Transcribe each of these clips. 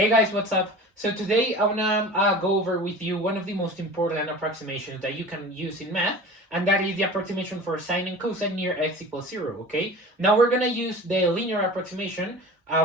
Hey guys, what's up? So today I wanna go over with you one of the most important approximations that you can use in math, and that is the approximation for sine and cosine near x equals 0, okay? Now we're gonna use the linear approximation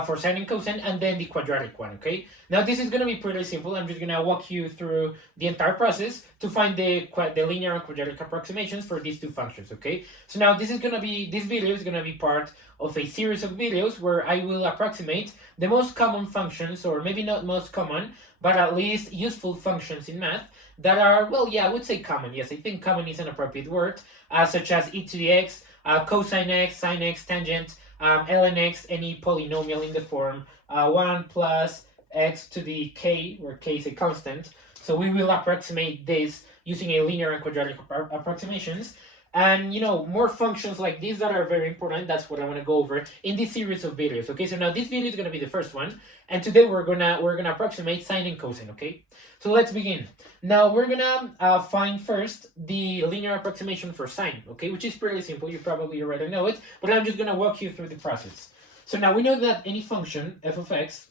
for sine and cosine, and then the quadratic one, okay? Now this is gonna be pretty simple. I'm just gonna walk you through the entire process to find the linear and quadratic approximations for these two functions, okay? So now this video is gonna be part of a series of videos where I will approximate the most common functions, or maybe not most common, but at least useful functions in math that are, well, yeah, I would say common. Yes, I think common is an appropriate word, such as e to the x, cosine x, sine x, tangent, ln x, any polynomial in the form 1 plus x to the k, where k is a constant. So we will approximate this using a linear and quadratic approximations. And more functions like these that are very important. That's what I want to go over in this series of videos. Okay, so now this video is going to be the first one, and today we're gonna approximate sine and cosine. Okay, so let's begin. Now we're gonna find first the linear approximation for sine. Okay, which is pretty simple. You probably already know it, but I'm just gonna walk you through the process. So now we know that any function f of x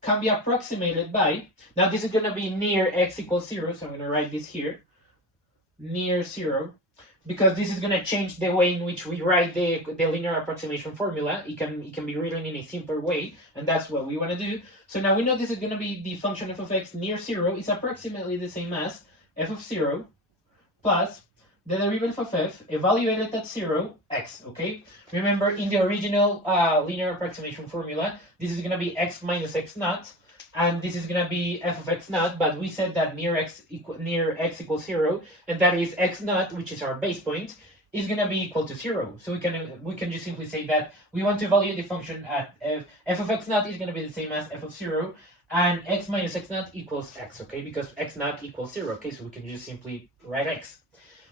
can be approximated by. Now this is gonna be near x equals 0. So I'm gonna write this here, near 0. Because this is going to change the way in which we write the linear approximation formula. It can be written in a simpler way, and that's what we want to do. So now we know this is going to be the function f of x near 0 is approximately the same as f of 0 plus the derivative of f evaluated at 0, x, okay? Remember, in the original linear approximation formula, this is going to be x minus x naught, and this is gonna be f of x naught, but we said that near x equals 0, and that is x naught, which is our base point, is gonna be equal to 0. So we can just simply say that we want to evaluate the function at f of x naught is gonna be the same as f of 0, and x minus x naught equals x, okay? Because x naught equals 0, okay? So we can just simply write x.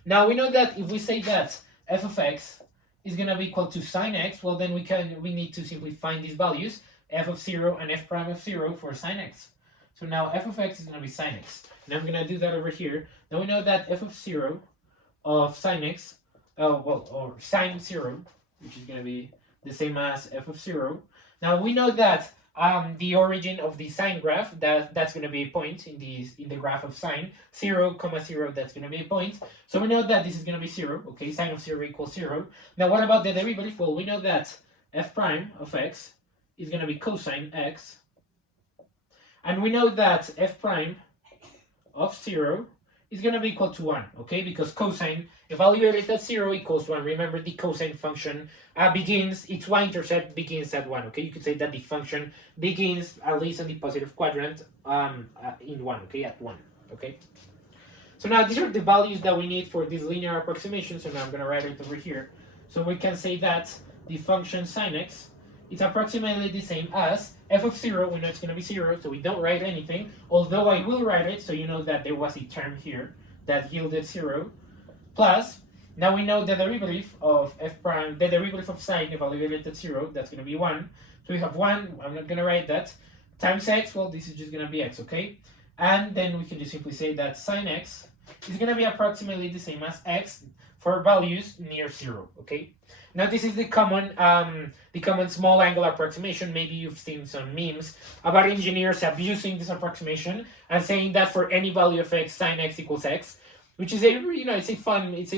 Now we know that if we say that f of x is gonna be equal to sine x, well then we need to simply find these values, f of 0 and f prime of 0 for sine x. So now f of x is going to be sine x. And I'm going to do that over here. Now we know that f of 0 of sine x, or sine 0, which is going to be the same as f of 0. Now we know that the origin of the sine graph, that's going to be a point in the graph of sine, 0, 0, that's going to be a point. So we know that this is going to be 0, okay? Sine of 0 equals 0. Now what about the derivative? Well, we know that f prime of x is going to be cosine x, and we know that f prime of 0 is going to be equal to 1, okay? Because cosine evaluated at 0 equals 1. Remember, the cosine function its y-intercept begins at 1, okay? You could say that the function begins, at least in the positive quadrant, in 1, okay? At 1, okay? So now these are the values that we need for this linear approximation, so now I'm going to write it over here. So we can say that the function sine x, it's approximately the same as f of 0. We know it's going to be 0, so we don't write anything, although I will write it so you know that there was a term here that yielded 0, plus, now we know the derivative of f prime, the derivative of sine evaluated at 0, that's going to be 1. So we have 1, I'm not going to write that, times x, well, this is just going to be x, okay? And then we can just simply say that sine x is going to be approximately the same as x for values near 0, okay? Now this is the common small angle approximation. Maybe you've seen some memes about engineers abusing this approximation and saying that for any value of x, sine x equals x, which is it's a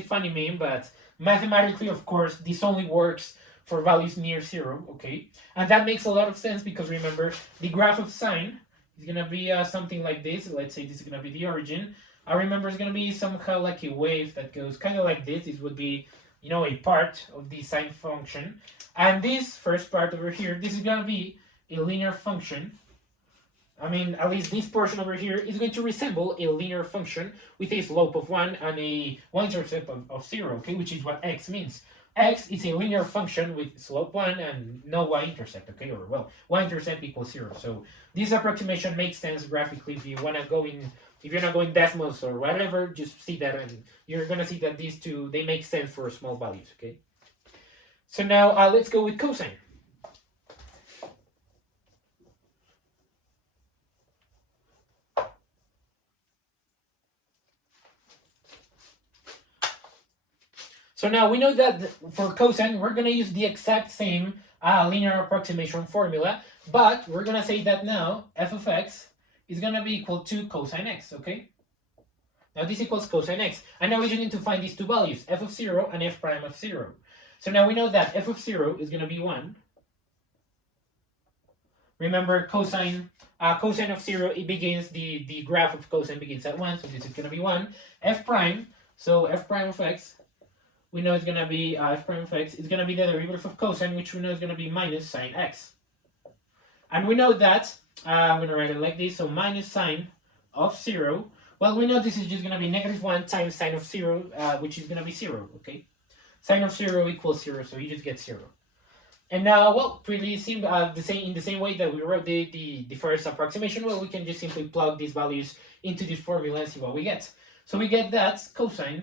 funny meme, but mathematically, of course, this only works for values near 0, okay? And that makes a lot of sense because remember, the graph of sine is gonna be something like this. Let's say this is gonna be the origin. I remember it's gonna be somehow like a wave that goes kind of like this. This would be a part of the sine function. And this first part over here, this is going to be a linear function. I mean, at least this portion over here is going to resemble a linear function with a slope of 1 and a y-intercept of 0, okay, which is what x means. X is a linear function with slope 1 and no y-intercept, okay, or well, y-intercept equals 0. So this approximation makes sense graphically if you want to go in. If you're not going decimals or whatever, just see that, and you're going to see that these two, they make sense for small values, okay? So now let's go with cosine. So now we know that for cosine, we're going to use the exact same linear approximation formula, but we're going to say that now f of x is going to be equal to cosine x, okay? Now this equals cosine x. And now we just need to find these two values, f of 0 and f prime of 0. So now we know that f of 0 is going to be 1. Remember, cosine of 0, it begins, the graph of cosine begins at 1, so this is going to be 1. F prime, so f prime of x, we know it's going to be, f prime of x is going to be the derivative of cosine, which we know is going to be minus sine x. And we know that, I'm going to write it like this, so minus sine of 0. Well, we know this is just going to be negative 1 times sine of 0, which is going to be 0, okay? Sine of 0 equals 0, so you just get 0. And now, well, pretty simple, in the same way that we wrote the first approximation, well, we can just simply plug these values into this formula and see what we get. So we get that cosine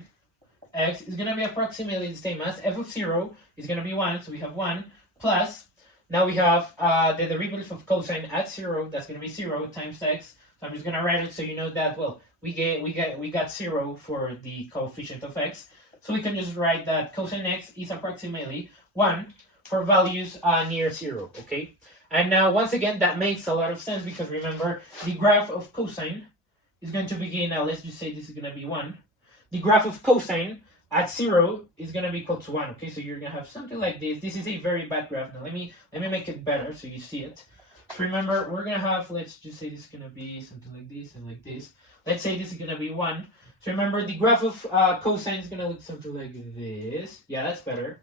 x is going to be approximately the same as f of 0 is going to be 1, so we have 1, plus, now we have the derivative of cosine at 0, that's going to be 0 times x. So I'm just going to write it so you know that, well, we got 0 for the coefficient of x. So we can just write that cosine x is approximately 1 for values near 0, okay? And now, once again, that makes a lot of sense because remember, the graph of cosine is going to begin, now let's just say this is going to be 1. The graph of cosine at 0 is going to be equal to 1, okay? So you're going to have something like this. This is a very bad graph. Now, let me make it better so you see it. So remember, we're going to have, let's just say this is going to be something like this and like this. Let's say this is going to be 1. So remember, the graph of cosine is going to look something like this. Yeah, that's better.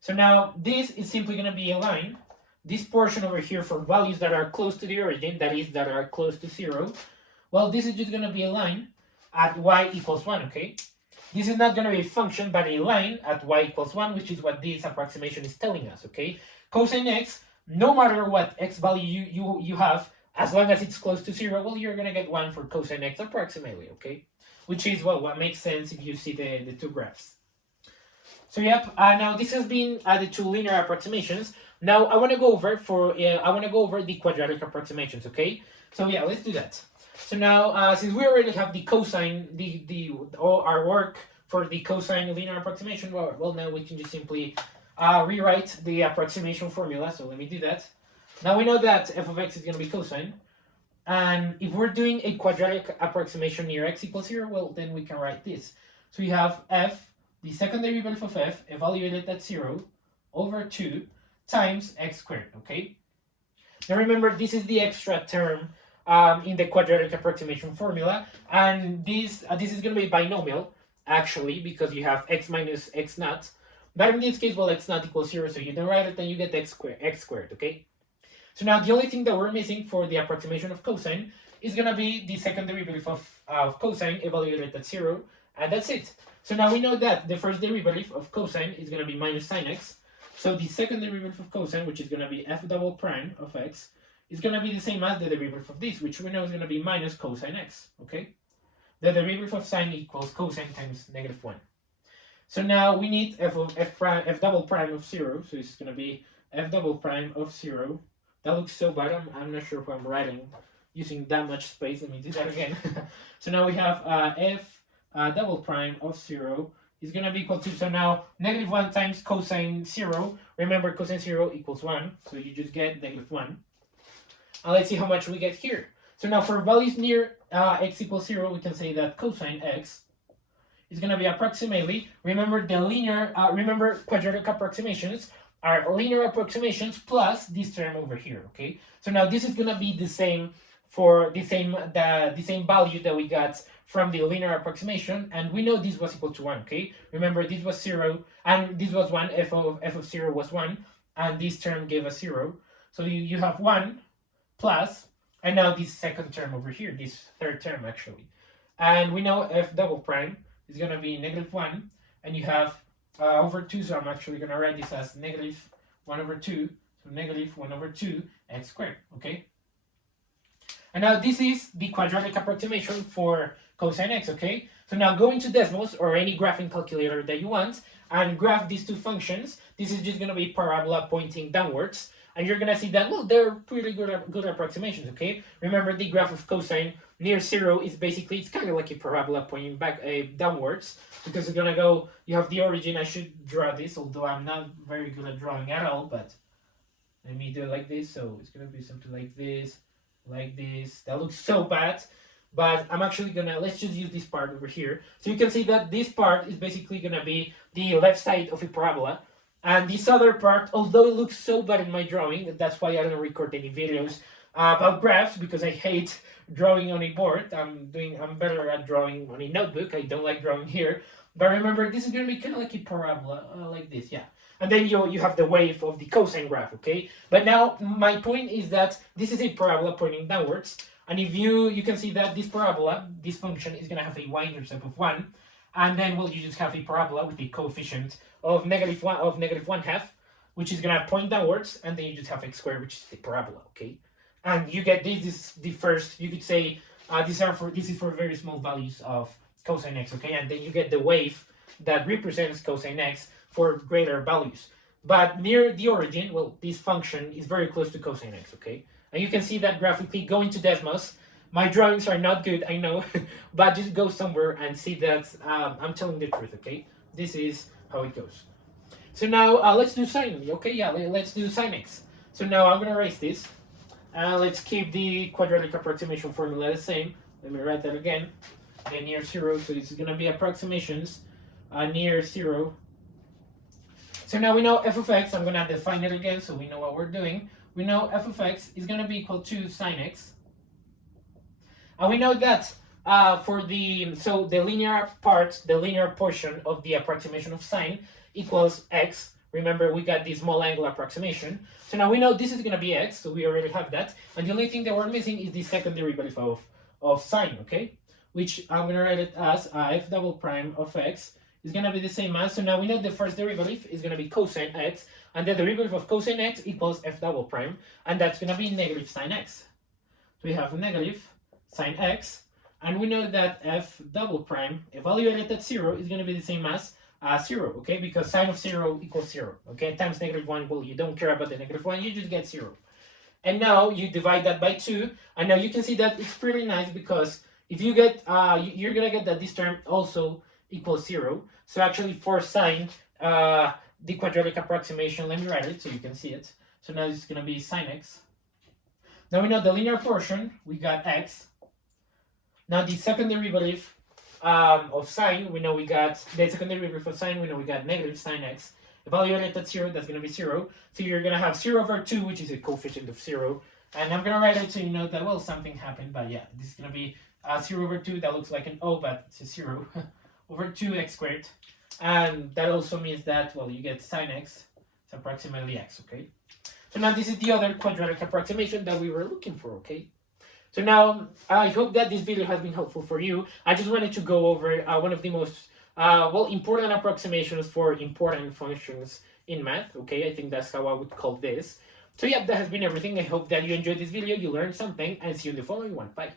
So now, this is simply going to be a line. This portion over here for values that are close to the origin, that is, that are close to 0. Well, this is just going to be a line at y equals 1, okay? This is not going to be a function, but a line at y equals 1, which is what this approximation is telling us, okay? Cosine x, no matter what x value you have, as long as it's close to 0, well, you're going to get 1 for cosine x approximately, okay? Which is, well, what makes sense if you see the two graphs. So yep, now this has been the two linear approximations. Now I want to go over the quadratic approximations, okay? So yeah, let's do that. So now, since we already have the cosine, all our work for the cosine linear approximation, well, now we can just simply rewrite the approximation formula. So let me do that. Now we know that f of x is going to be cosine. And if we're doing a quadratic approximation near x equals 0, well, then we can write this. So we have f, the second derivative of f, evaluated at 0, over 2 times x squared, okay? Now remember, this is the extra term in the quadratic approximation formula, and this is going to be binomial, actually, because you have x minus x naught. But in this case, well, x naught equals 0, so you don't write it, then you get x squared, okay? So now the only thing that we're missing for the approximation of cosine is going to be the second derivative of cosine evaluated at 0, and that's it. So now we know that the first derivative of cosine is going to be minus sine x. So the second derivative of cosine, which is going to be f double prime of x, is going to be the same as the derivative of this, which we know is going to be minus cosine x, okay? The derivative of sine equals cosine times negative 1. So now we need f double prime of 0, so it's going to be f double prime of 0. That looks so bad, I'm not sure if I'm writing using that much space. Let me do that again. So now we have f double prime of 0 is going to be equal to, so now negative 1 times cosine 0. Remember, cosine 0 equals 1, so you just get negative 1. And let's see how much we get here. So now for values near x equals 0, we can say that cosine x is going to be approximately, remember quadratic approximations are linear approximations plus this term over here, okay? So now this is going to be the same for the same value that we got from the linear approximation, and we know this was equal to 1, okay? Remember, this was 0, and this was 1, f of 0 was 1, and this term gave us 0. So you have 1 plus, and now this second term over here, this third term actually. And we know f double prime is going to be negative 1, and you have over 2, so I'm actually going to write this as negative 1 over 2, so negative 1 over 2 x squared, okay? And now this is the quadratic approximation for cosine x, okay? So now go into Desmos or any graphing calculator that you want and graph these two functions. This is just going to be parabola pointing downwards. and you're gonna see that, well, they're pretty good approximations, okay? Remember, the graph of cosine near 0 is basically, it's kind of like a parabola pointing back downwards, because it's gonna go, you have the origin. I should draw this, although I'm not very good at drawing at all, but let me do it like this. So it's gonna be something like this. That looks so bad, but I'm actually gonna, let's just use this part over here. So you can see that this part is basically gonna be the left side of a parabola, and this other part, although it looks so bad in my drawing, that's why I don't record any videos about graphs, because I hate drawing on a board. I'm better at drawing on a notebook. I don't like drawing here. But remember, this is gonna be kind of like a parabola, like this, yeah. And then you have the wave of the cosine graph, okay? But now my point is that this is a parabola pointing downwards, and if you can see that this parabola, this function is gonna have a y-intercept of 1, and then, well, you just have a parabola with a coefficient of negative 1/2, which is gonna point downwards, and then you just have x squared, which is the parabola, okay? And you get this is the first, you could say, this is for very small values of cosine x, okay? And then you get the wave that represents cosine x for greater values. But near the origin, well, this function is very close to cosine x, okay? And you can see that graphically going to Desmos. My drawings are not good, I know, but just go somewhere and see that I'm telling the truth, okay? This is how it goes. So now let's do sine, okay? Yeah, let's do sine x. So now I'm gonna erase this. Let's keep the quadratic approximation formula the same. Let me write that again. Then near 0, so it's gonna be approximations near 0. So now we know f of x. I'm gonna define it again so we know what we're doing. We know f of x is gonna be equal to sine x. And we know that for the linear part, the linear portion of the approximation of sine equals x. Remember, we got the small angle approximation. So now we know this is going to be x, so we already have that. And the only thing that we're missing is the second derivative of sine, okay? Which I'm going to write it as f double prime of x is going to be the same as, so now we know the first derivative is going to be cosine x, and the derivative of cosine x equals f double prime, and that's going to be negative sine x. So we have negative sine x, and we know that f double prime evaluated at 0 is going to be the same as 0, okay? Because sine of 0 equals 0, okay? Times negative 1, well, you don't care about the negative 1, you just get 0. And now you divide that by 2, and now you can see that it's pretty nice, because if you get, you're going to get that this term also equals 0. So actually for sine, the quadratic approximation, let me write it so you can see it. So now it's going to be sine x. Now we know the linear portion, we got x. Now the second derivative of sine, we know we got the second derivative of sine, we know we got negative sine x. Evaluated at 0, that's going to be 0. So you're going to have 0 over 2, which is a coefficient of 0. And I'm going to write it so you know that, well, something happened. But yeah, this is going to be 0 over 2. That looks like an O, but it's a 0 over 2x squared. And that also means that, well, you get sine x. It's approximately x, okay? So now this is the other quadratic approximation that we were looking for, okay? So now, I hope that this video has been helpful for you. I just wanted to go over one of the most important approximations for important functions in math, okay? I think that's how I would call this. So yeah, that has been everything. I hope that you enjoyed this video, you learned something, and see you in the following one. Bye.